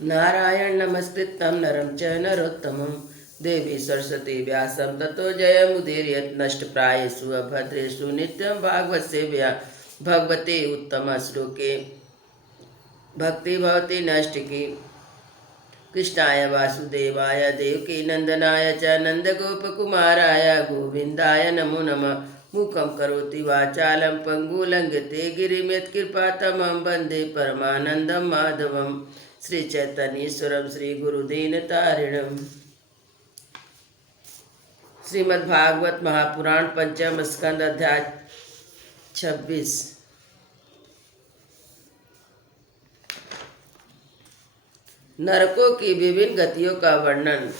नारायण नमस्कृतं नरं च नरोत्तमं देवी सरस्वती व्यासं ततो जयमुदीरयत् नष्टप्रायेषु अभद्रेषु नित्यं भागवतसेव्या भगवते उत्तमश्लोके भक्ति भवति नष्टिकी कृष्णाय वासुदेवाय देवकी नंदनाय च नंदगोपकुमाराय गोविंदाय नमो नमः। मूकं करोति वाचालं पङ्गुलङ्घ्यते गिरिं यत्कृपातमं वन्दे परमानन्दं माधवं श्रीचैतन्येश्वरं श्रीगुरुदीनतारिणम्। श्रीमद्भागवत महापुराण पंचम स्कंद अध्याय 26। नरकों की विभिन्न गतियों का वर्णन।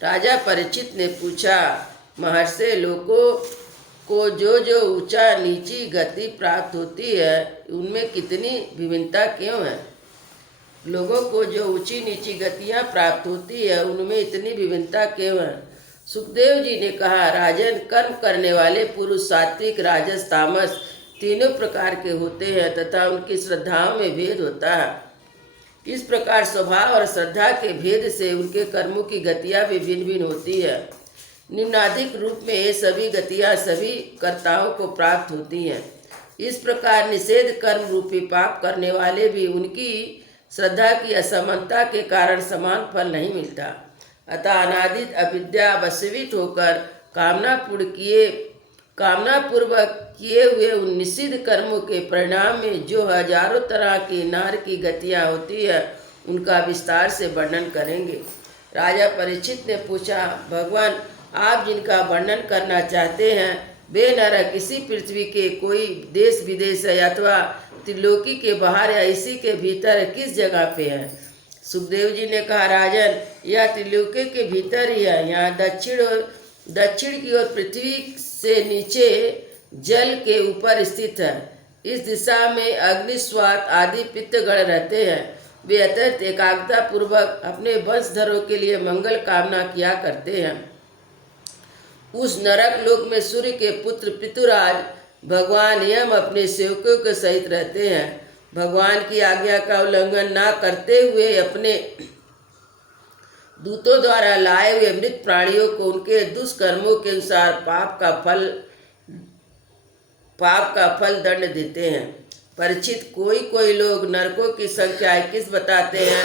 राजा परीक्षित ने पूछा, महर्षि, लोगों को जो जो ऊंचा नीची गति प्राप्त होती है उनमें कितनी विभिन्नता क्यों है? लोगों को जो ऊंची नीची गतियां प्राप्त होती है उनमें इतनी विभिन्नता क्यों है? सुखदेव जी ने कहा, राजन, कर्म करने वाले पुरुष सात्विक, राजस, तामस तीनों प्रकार के होते हैं तथा उनकी श्रद्धाओं में भेद होता है। इस प्रकार स्वभाव और श्रद्धा के भेद से उनके कर्मों की गतियां भी भिन्न भिन्न होती है। निम्नाधिक रूप में ये सभी गतियां सभी कर्ताओं को प्राप्त होती हैं। इस प्रकार निषेध कर्म रूपी पाप करने वाले भी उनकी श्रद्धा की असमानता के कारण समान फल नहीं मिलता। अतः अनादित अविद्या वशीभूत होकर कामनापूर्वक किए हुए उन निषिद्ध कर्मों के परिणाम में जो हजारों तरह की नार की गतियां होती है उनका विस्तार से वर्णन करेंगे। राजा परीक्षित ने पूछा, भगवान, आप जिनका वर्णन करना चाहते हैं वे नरक इसी पृथ्वी के कोई देश विदेश है अथवा त्रिलोकी के बाहर या इसी के भीतर किस जगह पे है? सुखदेव जी ने कहा, राजन, यह त्रिलोकी के भीतर ही है। यहाँ दक्षिण की ओर पृथ्वी से नीचे जल के ऊपर स्थित है। इस दिशा में अग्निस्वात आदि पित्तगण रहते हैं। वे अत्यंत एकाग्रता पूर्वक अपने वंशधरों के लिए मंगल कामना किया करते हैं। उस नरक लोक में सूर्य के पुत्र पितुराज भगवान यम अपने सेवकों के सहित रहते हैं। भगवान की आज्ञा का उल्लंघन न करते हुए अपने दूतों द्वारा लाए हुए मृत प्राणियों को उनके दुष्कर्मों के अनुसार पाप का फल दंड देते हैं। परीक्षित, कोई लोग नरकों की संख्या 21 बताते हैं।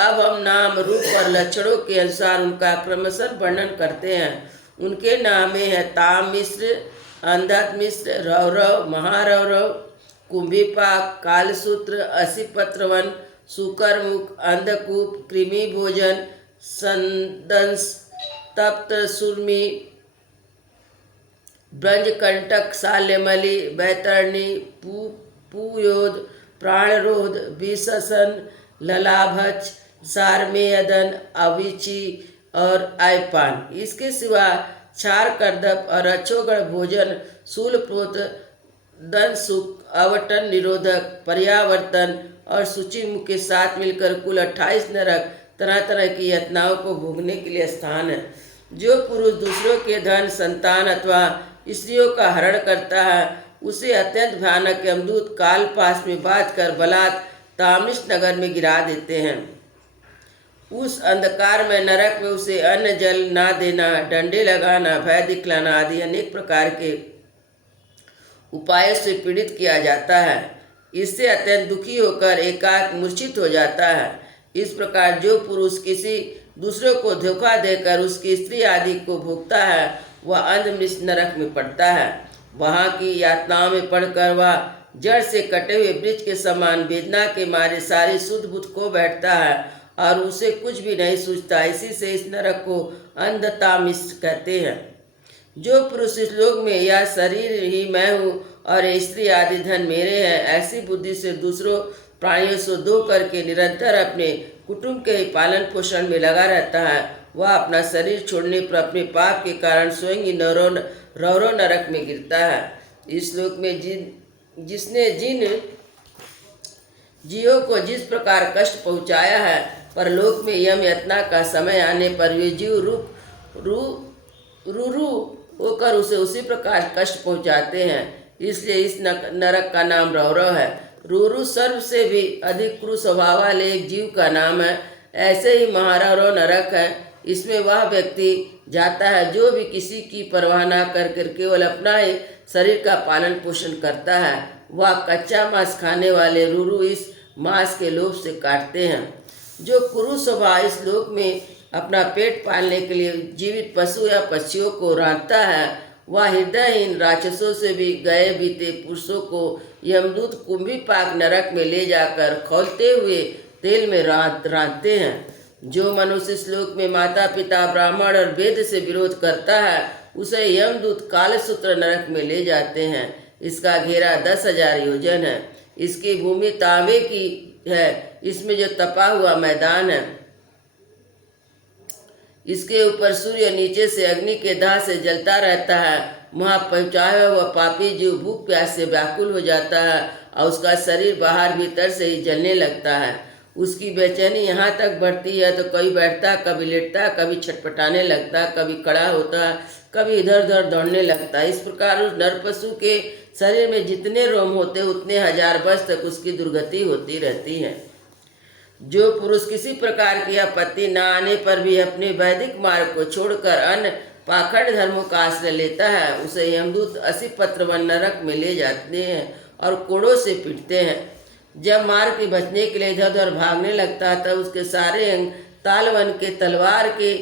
अब हम नाम, रूप और लक्षणों के अनुसार उनका क्रमशः वर्णन करते हैं। उनके नामे हैं ताम मिश्र, अंधत मिश्र, रौरव, महारौरव, कुंभीपाक, कालसूत्र, असिपत्रवन, सुकरमुख, अंधकूप, कृमि भोजन, संदंस, तप्त सुरमी, ब्रजकंटक, शाल्यमली, बैतरणी, पुयोद, प्राणरोध, विशसन, ललाभच, सारमेयदन, अविची और आयपान। इसके सिवा क्षार, कर्दप और अक्षोगण भोजन, शूलप्रोत, दन सुख, अवटन निरोधक, पर्यावर्तन और सूचिमुख के साथ मिलकर कुल 28 नरक तरह तरह की यातनाओं को भोगने के लिए स्थान है। जो पुरुष दूसरों के धन, संतान अथवा स्त्रियों का हरण करता है उसे अत्यंत भयानक यमदूत काल पास में बांधकर बलात् तामनिश नगर में गिरा देते हैं। उस अंधकार में नरक में उसे अन्न जल ना देना, डंडे लगाना, भय दिखलाना आदि अनेक प्रकार के उपायों से पीड़ित किया जाता है। इससे अत्यंत दुखी होकर एकाएक मूर्छित हो जाता है। इस प्रकार जो पुरुष किसी दूसरों को धोखा देकर उसकी स्त्री आदि को भोगता है वह अंधमृत नरक में पड़ता है। वहाँ की यातनाओं में पड़कर वह जड़ से कटे हुए वृक्ष के समान वेदना के मारे सारी शुद्ध बुद्ध को बैठता है और उसे कुछ भी नहीं सूझता। इसी से इस नरक को अंधतामिश्र कहते हैं। जो पुरुष इस लोक में यह शरीर ही मैं हूँ और ये स्त्री आदि धन मेरे हैं, ऐसी बुद्धि से दूसरों प्राणियों से दो करके निरंतर अपने कुटुंब के ही पालन पोषण में लगा रहता है, वह अपना शरीर छोड़ने पर अपने पाप के कारण स्वयं ही रौरव नरक में गिरता है। इस श्लोक में जिसने जिन जीवों को जिस प्रकार कष्ट पहुँचाया है, परलोक में यम यातना का समय आने पर वे जीव रू होकर उसे उसी प्रकार कष्ट पहुँचाते हैं। इसलिए इस नरक का नाम रौरव है। रूरू सर्व से भी अधिक क्रूर स्वभाव वाले एक जीव का नाम है। ऐसे ही महारहरो नरक है। इसमें वह व्यक्ति जाता है जो भी किसी की परवाह न कर केवल अपना ही शरीर का पालन पोषण करता है। वह कच्चा मांस खाने वाले रूरू इस मांस के लोभ से काटते हैं। जो कुरु स्वभाव इस लोक में अपना पेट पालने के लिए जीवित पशु या पक्षियों को रांधता है, वह हृदयहीन राक्षसों से भी गए बीते पुरुषों को यमदूत कुंभी पाक नरक में ले जाकर खौलते हुए तेल में रांधते हैं। जो मनुष्य श्लोक में माता पिता ब्राह्मण और वेद से विरोध करता है, उसे यमदूत कालसूत्र नरक में ले जाते हैं। इसका घेरा 10,000 योजन है। इसकी भूमि तांबे की है। इसमें जो तपा हुआ मैदान है, इसके ऊपर सूर्य नीचे से अग्नि के दाह से जलता रहता है। वहाँ पहुँचाया हुआ पापी जीव भूख प्यास से व्याकुल हो जाता है और उसका शरीर बाहर भीतर से ही जलने लगता है। उसकी बेचैनी यहाँ तक बढ़ती है तो कभी बैठता, कभी लेटता, कभी छटपटाने लगता, कभी खड़ा होता, कभी इधर उधर दौड़ने लगता। इस प्रकार उस नर पशु के शरीर में जितने रोम होते उतने 1000 वर्ष तक उसकी दुर्गति होती रहती है। जो पुरुष किसी प्रकार की आपत्ति न आने पर भी अपने वैदिक मार्ग को छोड़कर अन्य पाखंड धर्मों का आश्रय लेता है, उसे यमदूत 80 पत्रवन नरक में ले जाते हैं और कोड़ों से पीटते हैं। जब मार के बचने के लिए इधर उधर भागने लगता है तब उसके सारे अंग तालवन के तलवार के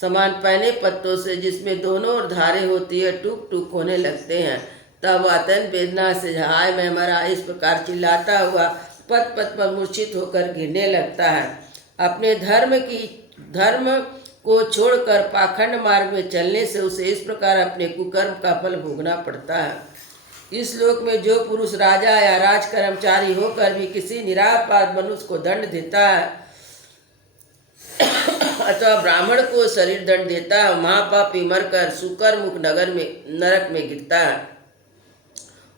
समान पैने पत्तों से, जिसमें दोनों ओर धारें होती है, टूक टूक होने लगते हैं। तब अत्यंत वेदना से हाय मैं मरा इस प्रकार चिल्लाता हुआ पद पद पर मूर्छित होकर गिरने लगता है। अपने धर्म को छोड़कर पाखंड मार्ग में चलने से उसे इस प्रकार अपने कुकर्म का फल भोगना पड़ता है। इस लोक में जो पुरुष राजा या राज कर्मचारी होकर भी किसी निरापराध मनुष्य को दंड देता है अथवा ब्राह्मण को शरीर दंड देता है, महापापी मरकर सुकरमुख नरक में गिरता है।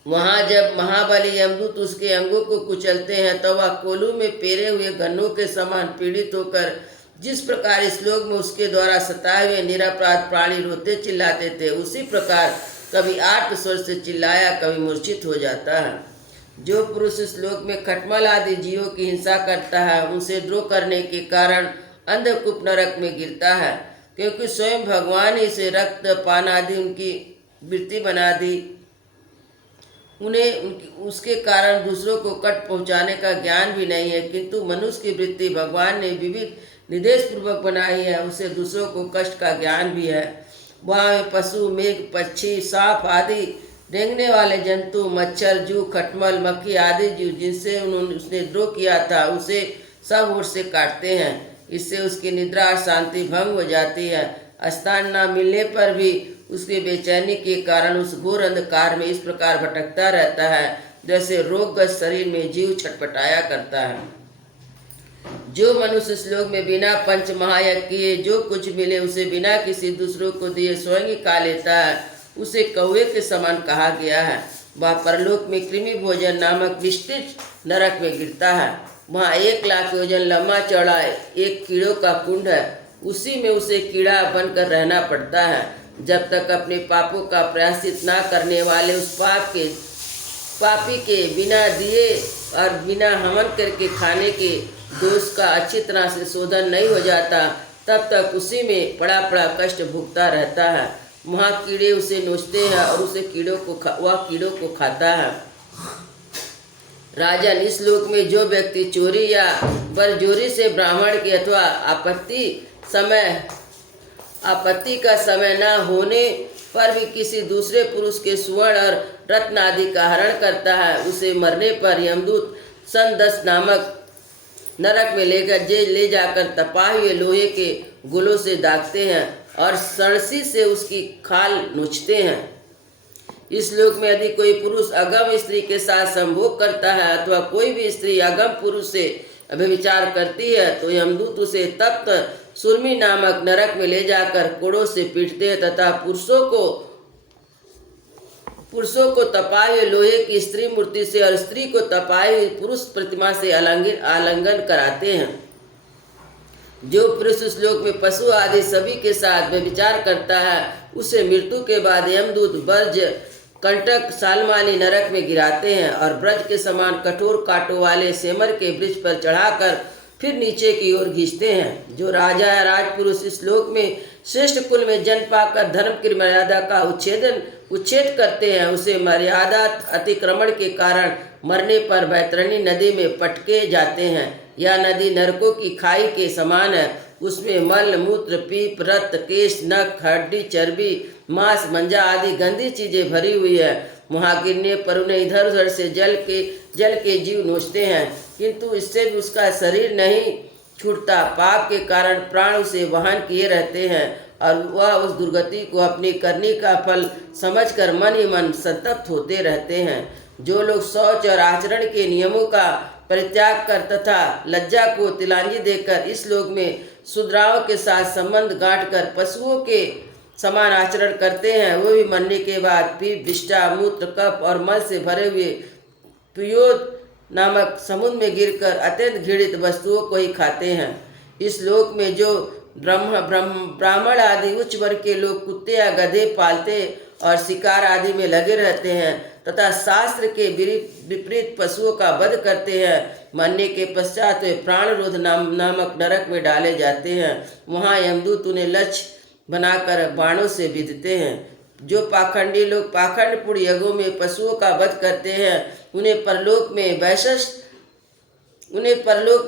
वहाँ जब महाबली यमदूत उसके अंगों को कुचलते हैं तो वह कोलू में पेरे हुए गन्नों के समान पीड़ित होकर जिस प्रकार इस लोक में उसके द्वारा सताए हुए निरपराध प्राणी रोते चिल्लाते थे, उसी प्रकार कभी आर्त स्वर से चिल्लाया कभी मूर्छित हो जाता है। जो पुरुष इस लोक में खटमल आदि जीवों की हिंसा करता है, उनसे द्रोह करने के कारण अंधकूप नरक में गिरता है, क्योंकि स्वयं भगवान ही से रक्त पान आदि उनकी वृत्ति बना दी। उसके कारण दूसरों को कष्ट पहुंचाने का ज्ञान भी नहीं है, किंतु मनुष्य की वृत्ति भगवान ने विविध निर्देश पूर्वक बनाई है, उसे दूसरों को कष्ट का ज्ञान भी है। वहाँ पशु, मेघ, पक्षी, सांप आदि रेंगने वाले जंतु, मच्छर, जू, खटमल, मक्खी आदि जीव जिनसे उसने द्रोह किया था, उसे सब ओर से काटते हैं। इससे उसकी निद्रा और शांति भंग हो जाती है। स्थान न मिलने पर भी उसके बेचैनी के कारण उस घोर अंधकार में इस प्रकार भटकता रहता है जैसे रोगग्रस्त शरीर में जीव छटपटाया करता है। जो मनुष्य श्लोक में बिना पंच महायज्ञ किए जो कुछ मिले उसे बिना किसी दूसरों को दिए स्वयं ही खा लेता है, उसे कौवे के समान कहा गया है। वह परलोक में कृमि भोजन नामक विस्तृत नरक में गिरता है। वहाँ 1,00,000 योजन लंबा चौड़ा एक कीड़ों का कुंड है, उसी में उसे कीड़ा बनकर रहना पड़ता है जब तक अपने पापों का प्रायश्चित न करने वाले उस पापी के बिना दिए और बिना हवन करके खाने के दोष का अच्छी तरह से शोधन नहीं हो जाता, तब तक उसी में बड़ा कष्ट भुगता रहता है। वहाँ कीड़े उसे नोचते हैं और वह कीड़ों को खाता है। राजन, इस लोक में जो व्यक्ति चोरी या बरजोरी से ब्राह्मण के अथवा आपत्ति का समय न होने पर भी किसी दूसरे पुरुष के सुवर्ण और रत्न आदि का हरण करता है, उसे मरने पर यमदूत सन10 नामक नरक में ले जाकर तपा हुए लोहे के गोलों से दागते हैं और सणसी से उसकी खाल नोचते हैं। इस लोक में यदि कोई पुरुष अगम स्त्री के साथ संभोग करता है अथवा कोई भी स्त्री अगम पुरुष से अभिविचार करती है तो यमदूत उसे तप्त सुरमी नामक नरक में ले जाकर कोड़ों से पीटते हैं तथा पुरुषों को तपाए हुए लोहे की स्त्री मूर्ति से और स्त्री को तपाए हुई पुरुष प्रतिमा से आलिंगन कराते हैं। जो पुरुष इस लोक में पशु आदि सभी के साथ व्यभिचार करता है, उसे मृत्यु के बाद यमदूत कंटक सालमाली नरक में गिराते हैं और ब्रज के समान कठोर कांटों वाले सेमर के वृक्ष पर चढ़ाकर फिर नीचे की ओर खींचते हैं। जो राजा या राजपुरुष इस लोक में श्रेष्ठ कुल में जन्म पाकर धर्म की मर्यादा का उच्छेद करते हैं, उसे मर्यादा अतिक्रमण के कारण मरने पर बैतरणी नदी में पटके जाते हैं। यह नदी नरकों की खाई के समान है। उसमें मल मूत्र पीप रक्त केश नख हड्डी चर्बी मांस मंजा आदि गंदी चीजें भरी हुई है। वहाँ गिरने पर उन्हें इधर उधर से जल के जीव नोचते हैं, किंतु इससे भी उसका शरीर नहीं छूटता। पाप के कारण प्राण उसे वहन किए रहते हैं और वह उस दुर्गति को अपनी करनी का फल समझकर मन ही मन संतप्त होते रहते हैं। जो लोग शौच और आचरण के नियमों का परित्याग कर तथा लज्जा को तिलांजी देकर इस लोक में शूद्राओं के साथ संबंध गांठकर पशुओं के समान आचरण करते हैं, वो भी मरने के बाद पीप विष्ठा मूत्र कप और मल से भरे हुए पियोद नामक समुद्र में गिरकर अत्यंत घृणित वस्तुओं को ही खाते हैं। इस लोक में जो ब्राह्मण आदि उच्च वर्ग के लोग कुत्ते या गधे पालते और शिकार आदि में लगे रहते हैं तथा शास्त्र के विपरीत पशुओं का वध करते हैं, मरने के पश्चात वे प्राणरोध नामक नरक में डाले जाते हैं। वहाँ यमदूत उन्हें लक्ष्य बनाकर बाणों से विधते हैं। जो पाखंडी लोग पाखंडपूर्ण यज्ञों में पशुओं का वध करते हैं, उन्हें परलोक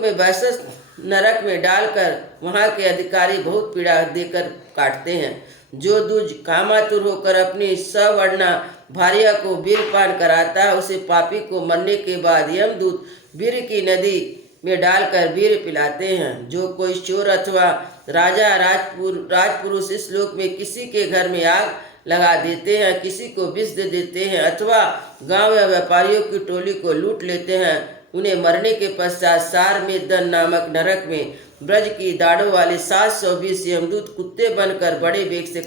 में वैशस नरक में डालकर वहाँ के अधिकारी बहुत पीड़ा देकर काटते हैं। जो दुज कामातुर होकर अपनी सवर्णा भार्या को वीरपान कराता है, उसे पापी को मरने के बाद यमदूत वीर की नदी में डालकर वीर पिलाते हैं। जो कोई चोर अथवा राजा राजपुरुष इस लोक में किसी के घर में आग लगा देते हैं, किसी को विष दे देते हैं अथवा गांव या व्यापारियों की टोली को लूट लेते हैं, उन्हें मरने के पश्चात सार में दन नामक नरक में ब्रज की दाढ़ों वाले 720 यमदूत कुत्ते बनकर बड़े वेग से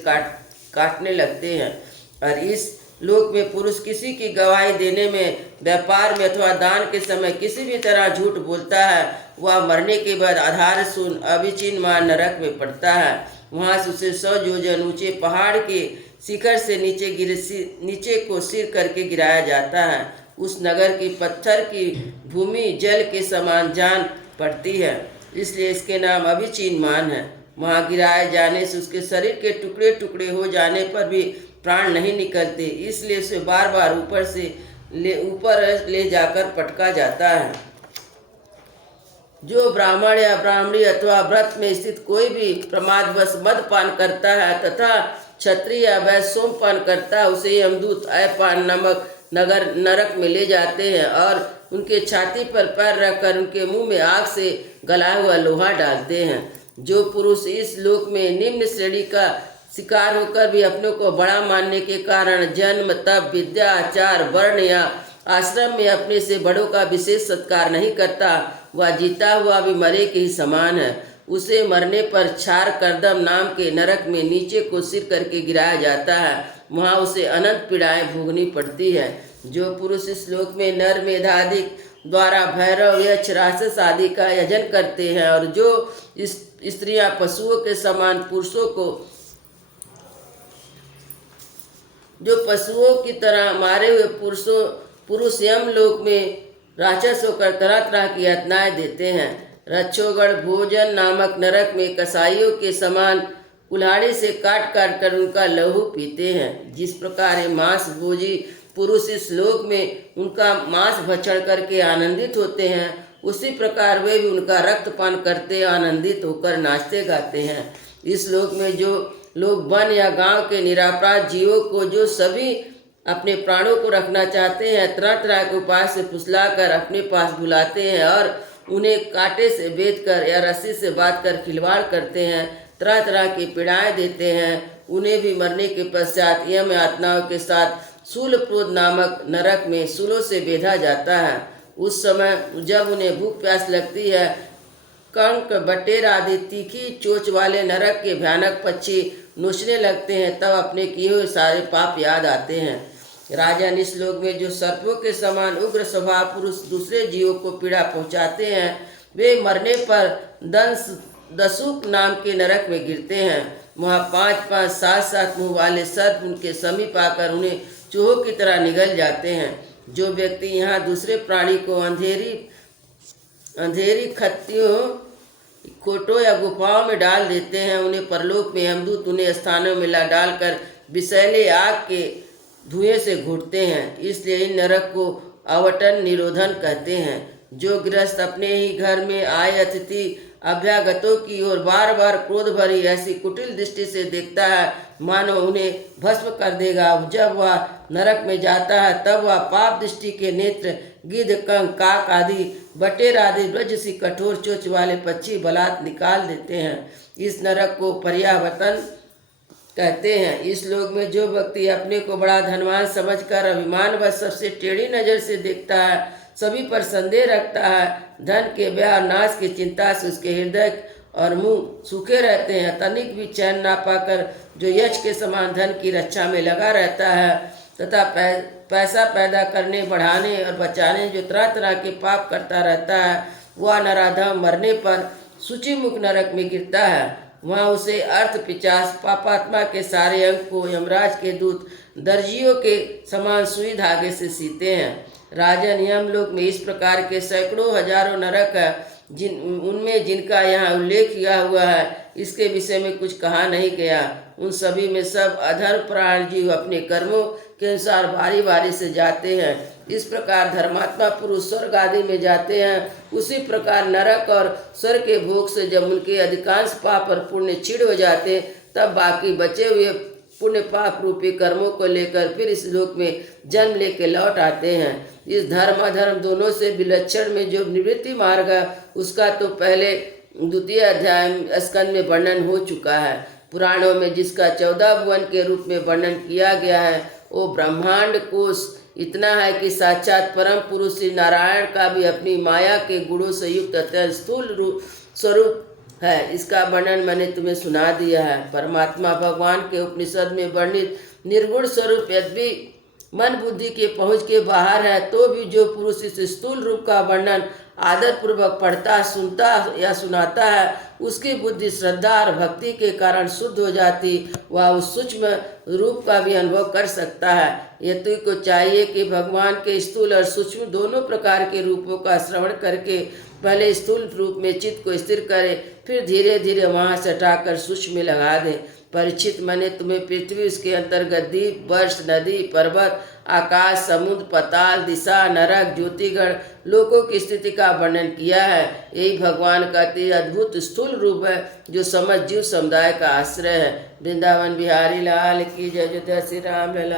काटने लगते हैं। और इस लोक में पुरुष किसी की गवाही देने में, व्यापार में अथवा दान के समय किसी भी तरह झूठ बोलता है, वह मरने के बाद आधार शून्य अविचिन्मान नरक में पड़ता है। वहाँ से उसे 100 योजन ऊंचे पहाड़ के शिखर से नीचे को सिर करके गिराया जाता है। उस नगर की पत्थर की भूमि जल के समान जान पड़ती है, इसलिए इसके नाम अविचिन्मान है। वहाँ गिराए जाने से उसके शरीर के टुकड़े टुकड़े हो जाने पर भी प्राण नहीं निकलते, इसलिए उसे बार बार ऊपर ले जाकर पटका जाता है। जो ब्राह्मण या ब्राह्मणी अथवा व्रत में स्थित कोई भी प्रमादवश मदपान करता है तथा क्षत्रिय या वैश्य सोमपान करता है, उसे यमदूत अपान नामक नरक में ले जाते हैं और उनके छाती पर पैर रखकर उनके मुंह में आग से गलाया हुआ लोहा डालते हैं। जो पुरुष इस लोक में निम्न श्रेणी का शिकार होकर भी अपने को बड़ा मानने के कारण जन्म तप विद्या आचार वर्ण या आश्रम में अपने से बड़ों का विशेष सत्कार नहीं करता, वह जीता हुआ भी मरे के ही समान है। उसे मरने पर छार करदम नाम के नरक में नीचे को सिर करके गिराया जाता है, वहाँ उसे अनंत पीड़ाएं भोगनी पड़ती है। जो पुरुष इस लोक में नर मेधादि द्वारा भैरव यक्ष राक्षस आदि का यजन करते हैं और जो स्त्रियां पशुओं के समान पशुओं की तरह मारे हुए पुरुष यम लोक में राक्षस होकर तरह तरह की यातनाएं देते हैं। रक्षोगढ़ भोजन नामक नरक में कसाईयों के समान कुल्हाड़ी से काट काट कर उनका लहू पीते हैं। जिस प्रकार ये मांस भोजी पुरुष इस लोक में उनका मांस भक्षण करके आनंदित होते हैं, उसी प्रकार वे भी उनका रक्तपान करते आनंदित होकर नाचते गाते हैं। इस लोक में जो लोग वन या गांव के निरापराध जीवों को जो सभी अपने प्राणों को रखना चाहते हैं, तरह तरह के उपाय से फुसलाकर अपने पास बुलाते हैं और उन्हें कांटे से बेधकर या रस्सी से बांधकर खिलवाड़ करते हैं, तरह तरह की पीड़ाएं देते हैं, उन्हें भी मरने के पश्चात यम यातनाओं के साथ शूलप्रोद नामक नरक में शूलों से बेधा जाता है। उस समय जब उन्हें भूख प्यास लगती है, कंक बटेर आदि तीखी चोंच वाले नरक के भयानक पक्षी नोचने लगते हैं, तब अपने किए हुए सारे पाप याद आते हैं। राजा इस लोक में जो सर्पों के समान उग्र स्वभाव पुरुष दूसरे जीवों को पीड़ा पहुंचाते हैं, वे मरने पर दसूक नाम के नरक में गिरते हैं। वहाँ 5-5 7-7 मुँह वाले सर्प उनके समीप आकर उन्हें चूहों की तरह निगल जाते हैं। जो व्यक्ति यहाँ दूसरे प्राणी को अंधेरी खत्तियों, खोटों या गुफाओं में डाल देते हैं, उन्हें परलोक में यमदूत उन्हें स्थानों में ला डालकर विषैले आग के धुएं से घुटते हैं। इसलिए इन नरक को आवटन निरोधन कहते हैं। जो गृहस्थ अपने ही घर में आए अतिथि अभ्यागतों की ओर बार बार क्रोध भरी ऐसी कुटिल दृष्टि से देखता है मानो उन्हें भस्म कर देगा, जब वह नरक में जाता है तब वह पाप दृष्टि के नेत्र गिद्ध, कंक, काक आदि बटेर आदि ब्रज सी कठोर चोंच वाले पक्षी बलात् निकाल देते हैं। इस नरक को पर्यावतन कहते हैं। इस लोक में जो व्यक्ति अपने को बड़ा धनवान समझकर अभिमानवश सबसे टेढ़ी नजर से देखता है, सभी पर संदेह रखता है, धन के ब्याह और नाश की चिंता से उसके हृदय और मुंह सूखे रहते हैं, तनिक भी चैन ना पाकर जो यक्ष के समान धन की रक्षा में लगा रहता है तथा पैसा पैदा करने, बढ़ाने और बचाने जो तरह तरह के पाप करता रहता है, वह नराधम मरने पर सूचीमुख नरक में गिरता है। वहाँ उसे अर्थ पिचास पापात्मा के सारे अंग को यमराज के दूत दर्जियों के समान सुई धागे से सीते हैं। राजन, यमलोक में इस प्रकार के सैकड़ों हजारों नरक है, उनमें जिनका यहाँ उल्लेख किया हुआ है इसके विषय में कुछ कहा नहीं गया। उन सभी में सब अधर्म प्राण जीव अपने कर्मों के अनुसार बारी बारी से जाते हैं। इस प्रकार धर्मात्मा पुरुष स्वर्ग आदि में जाते हैं, उसी प्रकार नरक और स्वर्ग के भोग से जब उनके अधिकांश पाप और पुण्य क्षीण हो जाते तब बाकी बचे हुए पुण्य पाप रूपी कर्मों को लेकर फिर इस लोक में जन्म लेके लौट आते हैं। इस धर्म अधर्म दोनों से विलक्षण में जो निवृत्ति मार्ग है उसका तो पहले द्वितीय अध्याय स्कंद में वर्णन हो चुका है। पुराणों में जिसका 14 भुवन के रूप में वर्णन किया गया है वो ब्रह्मांड कोश इतना है कि साक्षात परम पुरुष श्री नारायण का भी अपनी माया के गुणों से युक्त अत्यंत स्थूल स्वरूप है। इसका वर्णन मैंने तुम्हें सुना दिया है। परमात्मा भगवान के उपनिषद में वर्णित निर्गुण स्वरूप यद्यपि मन बुद्धि के पहुँच के बाहर है तो भी जो पुरुष इस स्थूल रूप का वर्णन आदर पूर्वक पढ़ता, सुनता या सुनाता है उसकी बुद्धि श्रद्धा और भक्ति के कारण शुद्ध हो जाती, वह उस सूक्ष्म रूप का भी अनुभव कर सकता है। यतु को चाहिए कि भगवान के स्थूल और सूक्ष्म दोनों प्रकार के रूपों का श्रवण करके पहले स्थूल रूप में चित्त को स्थिर करे, फिर धीरे धीरे वहाँ से हटाकर सूक्ष्म में लगा दे। परीक्षित, मैंने तुम्हें पृथ्वी, उसके अंतर्गत द्वीप, वर्ष, नदी, पर्वत, आकाश, समुद्र, पताल, दिशा, नरक, ज्योतिगण, लोकों की स्थिति का वर्णन किया है। यही भगवान का अति अद्भुत स्थूल रूप है जो समस्त जीव समुदाय का आश्रय है। वृंदावन बिहारी लाल की जय। जय श्री राम लला।